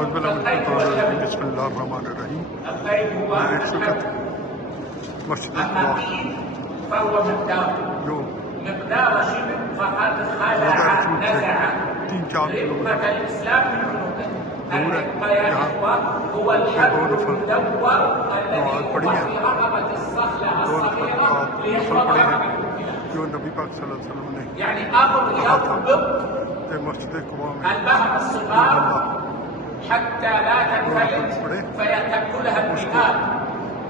بسم اللہ الرحمن الرحیم. میں اس وقت مسجد قباء جو مدارسود سے 3-4 کلومیٹر دور ہے، یہاں سے 2 نفل نماز پڑھی ہے، 2 نفل پڑھے ہیں جو نبی پاک صلی اللہ علیہ وسلم نے کہا تھا کہ مسجد قباء میں حتى لا تنفلت فيتأكلها الذئاب.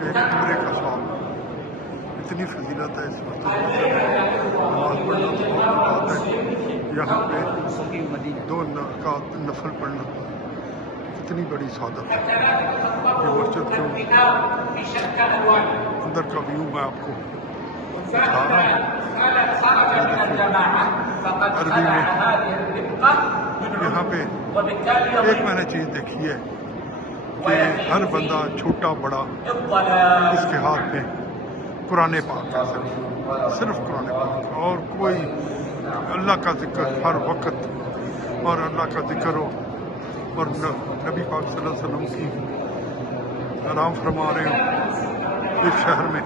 ایک عمرے کا ثواب. اتنی فضیلت ہے اس وقت نماز پڑھنا تو بہت بات ہے، یہاں پہ 2 رکعت نفل پڑھنا اتنی بڑی سعادت ہے. یہ مسجد کے اندر کا ویو میں آپ کو دکھا رہا ہوں. عربی میں یہاں پہ ایک میں نے چیز دیکھی ہے کہ ہر بندہ چھوٹا بڑا اس کے ہاتھ میں قرآن پاک ہے، صرف قرآن پاک، اور کوئی اللہ کا ذکر ہر وقت، اور اللہ کا ذکر ہو، اور نبی پاک صلی اللہ علیہ وسلم کی آرام فرما رہے ہوں اس شہر میں،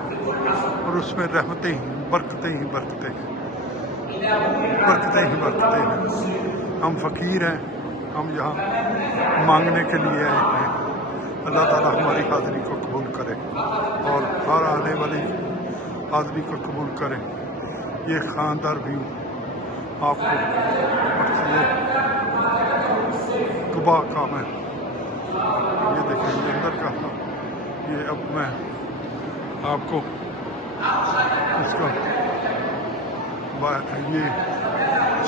اور اس میں رحمتیں ہی برکتیں ہی برکتیں ہیں، برکتیں ہی برکتیں ہیں. ہم فقیر ہیں، ہم یہاں مانگنے کے لیے آئے ہیں. اللہ تعالیٰ ہماری حاضری کو قبول کرے اور ہر آنے والی حاضری کو قبول کرے. یہ خاندار بھی آپ کو مسجد قباء کا میں یہ دیکھیں یہ اندر کا، یہ اب میں آپ کو اس کا یہ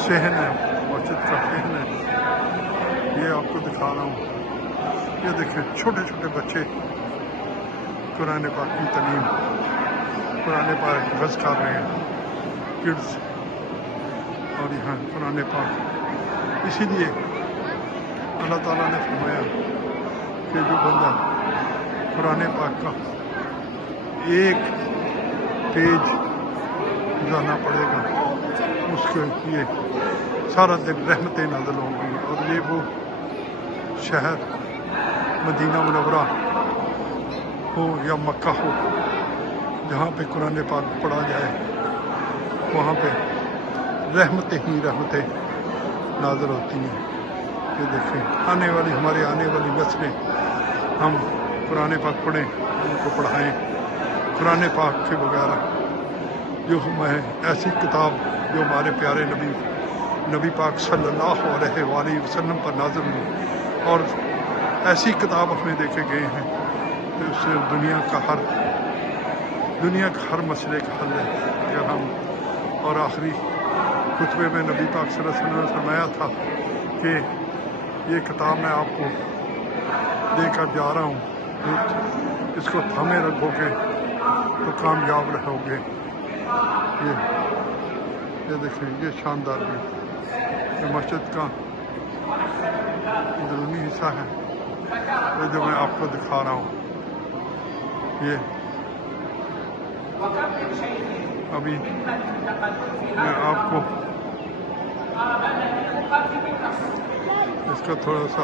صحن ہے، مسجد کا صحن ہے، یہ آپ کو دکھا رہا ہوں. یہ دیکھیں چھوٹے چھوٹے بچے قرآن پاک کی تعلیم، قرآن پاک حفظ کر رہے ہیں، کڈس، اور یہاں قرآن پاک. اسی لیے اللہ تعالیٰ نے فرمایا کہ جو بندہ قرآن پاک کا ایک پیج جانا پڑے گا اس کے لیے سارا دن رحمتیں نازل ہوں گی. اور یہ وہ شہر مدینہ منورہ ہو یا مکہ ہو جہاں پہ قرآن پاک پڑھا جائے، وہاں پہ رحمتیں ہی رحمتیں نازل ہوتی ہیں. یہ دیکھیں آنے والی نسلیں ہم قرآن پاک پڑھیں، ان کو پڑھائیں. قرآن پاک کے بغیر جو میں ایسی کتاب جو ہمارے پیارے نبی پاک صلی اللہ علیہ وآلہ وسلم پر نازل ہوئی، اور ایسی کتاب ہمیں دیکھے گئے ہیں کہ اس سے دنیا کا ہر مسئلے کا حل ہے. اگر ہم اور آخری خطبے میں نبی پاک صلی اللہ علیہ وسلم نے فرمایا تھا کہ یہ کتاب میں آپ کو دے کر جا رہا ہوں، اس کو تھامے رکھو گے تو کامیاب رہو گے. یہ دیکھیں یہ شاندار بھی یہ مسجد کا اندرونی حصہ ہے، یہ جو میں آپ کو دکھا رہا ہوں. یہ ابھی میں آپ کو اس کا تھوڑا سا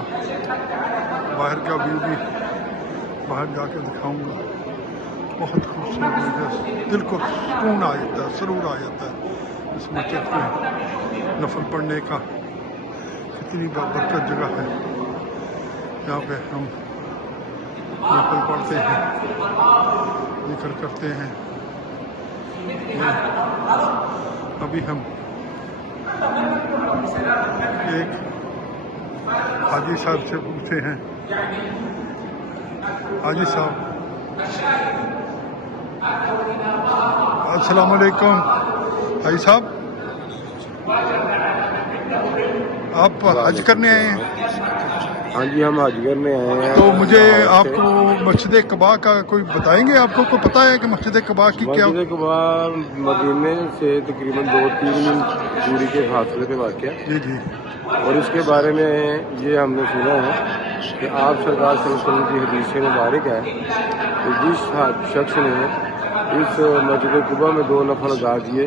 باہر کا ویو بھی باہر جا کے دکھاؤں گا. بہت خوبصورت ہے، دل کو سکون آ جاتا ہے، سرور آ جاتا ہے اس مسجد میں نفل پڑھنے کا. اتنی بابرکت جگہ ہے، یہاں پہ ہم نفل پڑھتے ہیں، ذکر کرتے ہیں. ابھی ہم ایک حاجی صاحب سے پوچھتے ہیں. حاجی صاحب السلام علیکم. حاجی صاحب آپ حج کرنے آئے ہیں؟ ہاں جی ہم حج کرنے آئے ہیں. تو مجھے آپ کو مسجد قباء کا کوئی بتائیں گے؟ آپ کو پتہ ہے کہ مسجد قباء کی کیا؟ مسجد قباء مدینے سے تقریباً 2-3 منٹ دوری کے فاصلے پہ واقع ہے. جی جی. اور اس کے بارے میں یہ ہم نے سنا ہے کہ آپ سرکار صلی اللہ علیہ وسلم کی حدیث مبارک ہے کہ جس شخص نے اس مسجد قباء میں 2 نفل ادا کیے